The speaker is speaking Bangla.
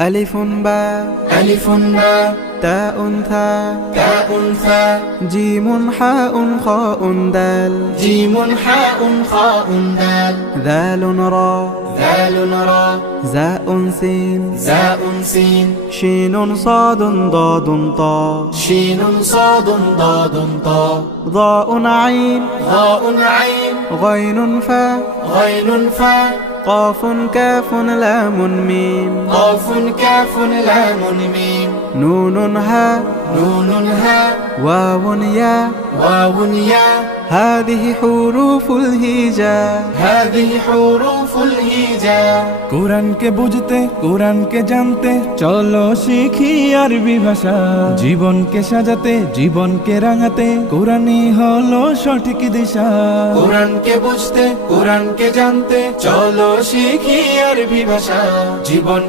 ألف باء ألف باء تاء ثاء تاء ثاء جيم حاء خاء دال جيم حاء خاء دال ذال را ذال را زاء سين زاء سين شين صاد ضاد طاء شين صاد ضاد طاء ضاء عين ضاء عين غين فاء غين فاء قاف كاف لام ميم قاف كاف لام ميم نون هاء نون هاء واو ياء واو ياء هذه حروف الهجاء هذه حروف الهجاء কোরআনকে বুঝতে কোরআনকে জানতে চলো শিখি আরবি ভাষা জীবনকে সাজাতে জীবনকে রাঙাতে কোরআনই হলো সঠিক দিশা কোরআনকে বুঝতে কোরআনকে জানতে চলো শিখি আরবি ভাষা জীবন